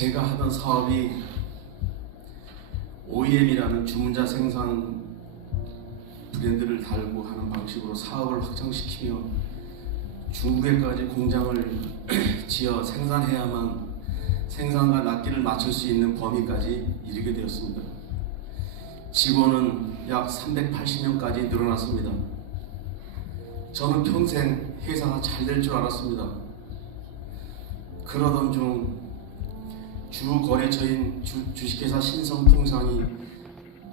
제가 하던 사업이 OEM이라는 주문자 생산 브랜드를 달고 하는 방식으로 사업을 확장시키며 중국에까지 공장을 지어 생산해야만 생산과 납기를 맞출 수 있는 범위까지 이르게 되었습니다. 직원은 약 380명까지 늘어났습니다. 저는 평생 회사가 잘 될 줄 알았습니다. 그러던 중 주 거래처인 주식회사 신성통상이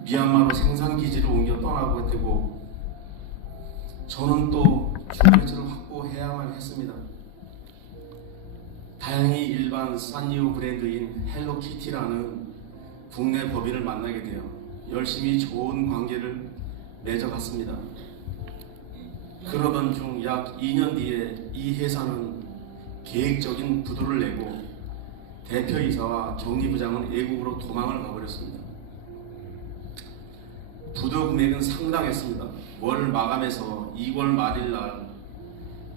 미얀마로 생산기지를 옮겨 떠나고 되고 저는 또 주거래처를 확보해야만 했습니다. 다행히 일반 산리오 브랜드인 헬로키티라는 국내 법인을 만나게 되어 열심히 좋은 관계를 맺어갔습니다. 그러던 중 약 2년 뒤에 이 회사는 계획적인 부도를 내고 대표이사와 경리부장은 외국으로 도망을 가버렸습니다. 부도 금액은 상당했습니다. 월 마감해서 2월 말일날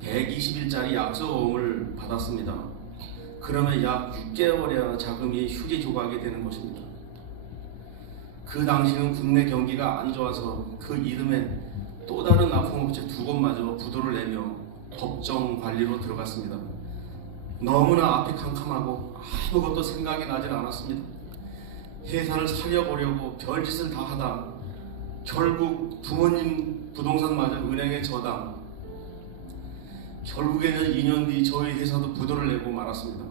120일짜리 약속을 받았습니다. 그러면 약 6개월여 자금이 휴지 조각이 되는 것입니다. 그 당시는 국내 경기가 안 좋아서 그 이름에 또 다른 납품업체 2곳마저 부도를 내며 법정 관리로 들어갔습니다. 너무나 앞이 캄캄하고 아무것도 생각이 나질 않았습니다. 회사를 살려보려고 별짓을 다 하다 결국 부모님 부동산마저 은행에 저당, 결국에는 2년 뒤 저희 회사도 부도를 내고 말았습니다.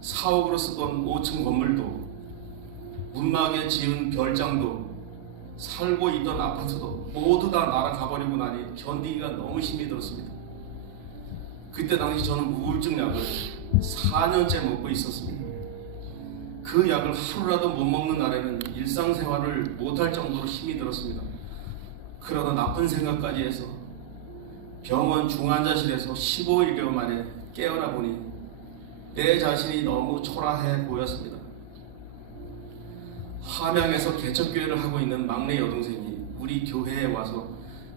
사옥으로 쓰던 5층 건물도, 문막에 지은 별장도, 살고 있던 아파트도 모두 다 날아가버리고 나니 견디기가 너무 힘이 들었습니다. 그때 당시 저는 우울증 약을 4년째 먹고 있었습니다. 그 약을 하루라도 못 먹는 날에는 일상생활을 못할 정도로 힘이 들었습니다. 그러다 나쁜 생각까지 해서 병원 중환자실에서 15일여 만에 깨어나 보니 내 자신이 너무 초라해 보였습니다. 함양에서 개척교회를 하고 있는 막내 여동생이 우리 교회에 와서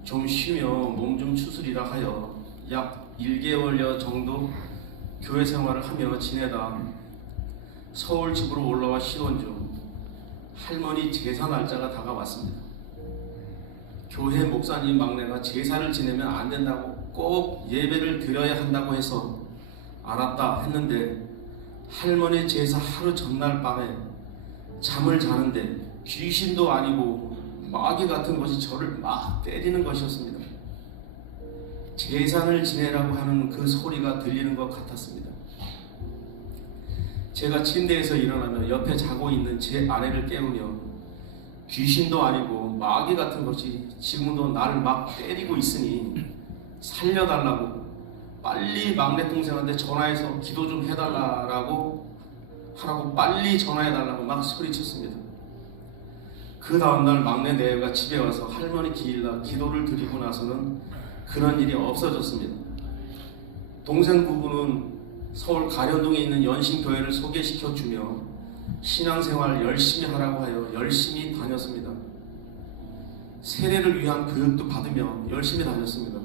좀 쉬며 몸 좀 추스리라 하여 약 1개월여 정도 교회 생활을 하며 지내다 서울 집으로 올라와 쉬던 중 할머니 제사 날짜가 다가왔습니다. 교회 목사님 막내가 제사를 지내면 안 된다고 꼭 예배를 드려야 한다고 해서 알았다 했는데 할머니 제사 하루 전날 밤에 잠을 자는데 귀신도 아니고 마귀 같은 것이 저를 막 때리는 것이었습니다. 제사를 지내라고 하는 그 소리가 들리는 것 같았습니다. 제가 침대에서 일어나며 옆에 자고 있는 제 아내를 깨우며 귀신도 아니고 마귀 같은 것이 지금도 나를 막 때리고 있으니 살려달라고 빨리 막내 동생한테 전화해서 기도 좀 해달라고 하라고 빨리 전화해달라고 막 소리쳤습니다. 그 다음날 막내 내외가 집에 와서 할머니 기일날 기도를 드리고 나서는 그런 일이 없어졌습니다. 동생 부부는 서울 가련동에 있는 연신교회를 소개시켜주며 신앙생활 열심히 하라고 하여 열심히 다녔습니다. 세례를 위한 교육도 받으며 열심히 다녔습니다.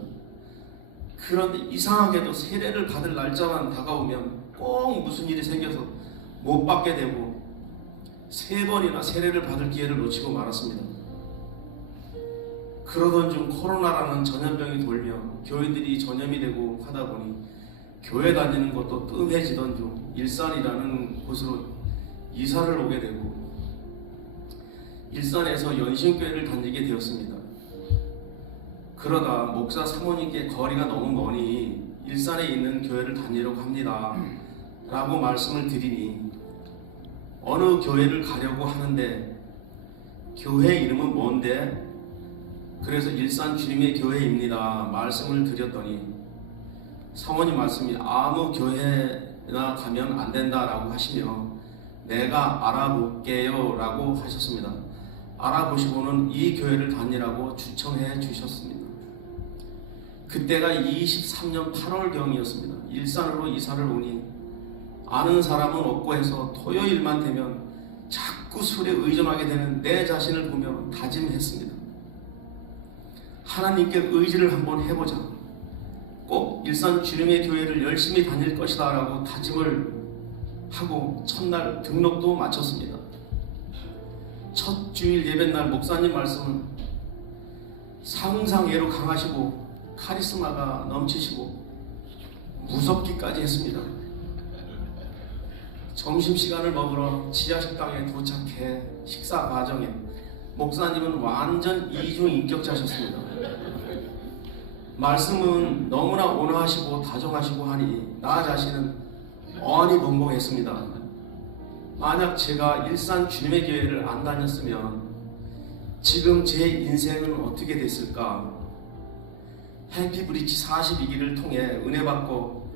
그런데 이상하게도 세례를 받을 날짜만 다가오면 꼭 무슨 일이 생겨서 못 받게 되고 3번이나 세례를 받을 기회를 놓치고 말았습니다. 그러던 중 코로나라는 전염병이 돌며 교인들이 전염이 되고 하다 보니 교회 다니는 것도 뜸해지던 중 일산이라는 곳으로 이사를 오게 되고 일산에서 연신교회를 다니게 되었습니다. 그러다 목사 사모님께 거리가 너무 머니 일산에 있는 교회를 다니려고 합니다 라고 말씀을 드리니 어느 교회를 가려고 하는데 교회 이름은 뭔데? 그래서 일산 주님의 교회입니다 말씀을 드렸더니 사모님 말씀이 아무 교회나 가면 안 된다라고 하시며 내가 알아볼게요 라고 하셨습니다. 알아보시고는 이 교회를 다니라고 추천해 주셨습니다. 그때가 23년 8월경이었습니다. 일산으로 이사를 오니 아는 사람은 없고 해서 토요일만 되면 자꾸 술에 의존하게 되는 내 자신을 보며 다짐했습니다. 하나님께 의지를 한번 해보자. 꼭 일산 주님의 교회를 열심히 다닐 것이다 라고 다짐을 하고 첫날 등록도 마쳤습니다. 첫 주일 예배날 목사님 말씀은 상상외로 강하시고 카리스마가 넘치시고 무섭기까지 했습니다. 점심시간을 먹으러 지하식당에 도착해 식사 과정에 목사님은 완전 이중인격자셨습니다. 말씀은 너무나 온화하시고 다정하시고 하니 나 자신은 어리벙벙했습니다. 만약 제가 일산 주님의 교회를 안 다녔으면 지금 제 인생은 어떻게 됐을까? 해피브리치 42기를 통해 은혜 받고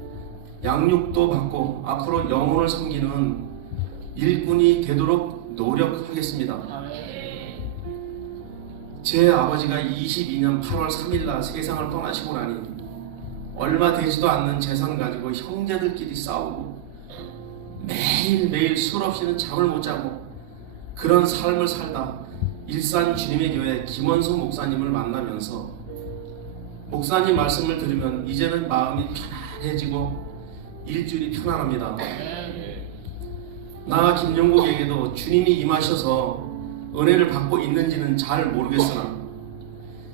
양육도 받고 앞으로 영혼을 섬기는 일꾼이 되도록 노력하겠습니다. 제 아버지가 22년 8월 3일날 세상을 떠나시고 나니 얼마 되지도 않는 재산 가지고 형제들끼리 싸우고 매일매일 술 없이는 잠을 못 자고 그런 삶을 살다 일산 주님의 교회 김원수 목사님을 만나면서 목사님 말씀을 들으면 이제는 마음이 편안해지고 일주일이 편안합니다. 나 김영국에게도 주님이 임하셔서 은혜를 받고 있는지는 잘 모르겠으나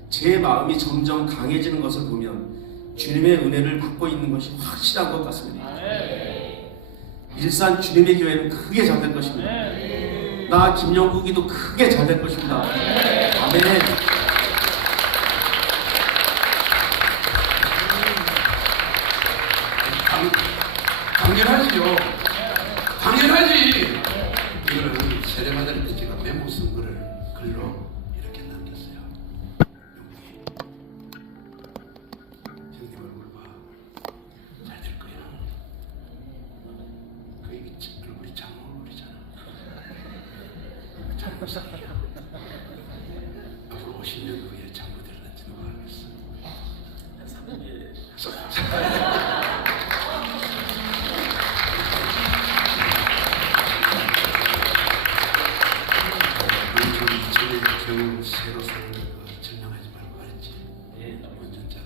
제 마음이 점점 강해지는 것을 보면 주님의 은혜를 받고 있는 것이 확실한 것 같습니다. 일산 주님의 교회는 크게 잘 될 것입니다. 나 김영국이도 크게 잘 될 것입니다. 아멘. 당연하지요. 당연하지. 이거는 세례받을 때 제가 메모 쓴 거를 글로 이렇게 남겼어요. 영국이 형님 얼굴 봐. 잘 될 거야. 그 얼굴이 장모 얼굴이잖아. 장모살이야. 앞으로 50년 후에 장모 되는지 누가 알겠어. 겨우 새로 사는 거 증명하지 말고 알았지? 운전자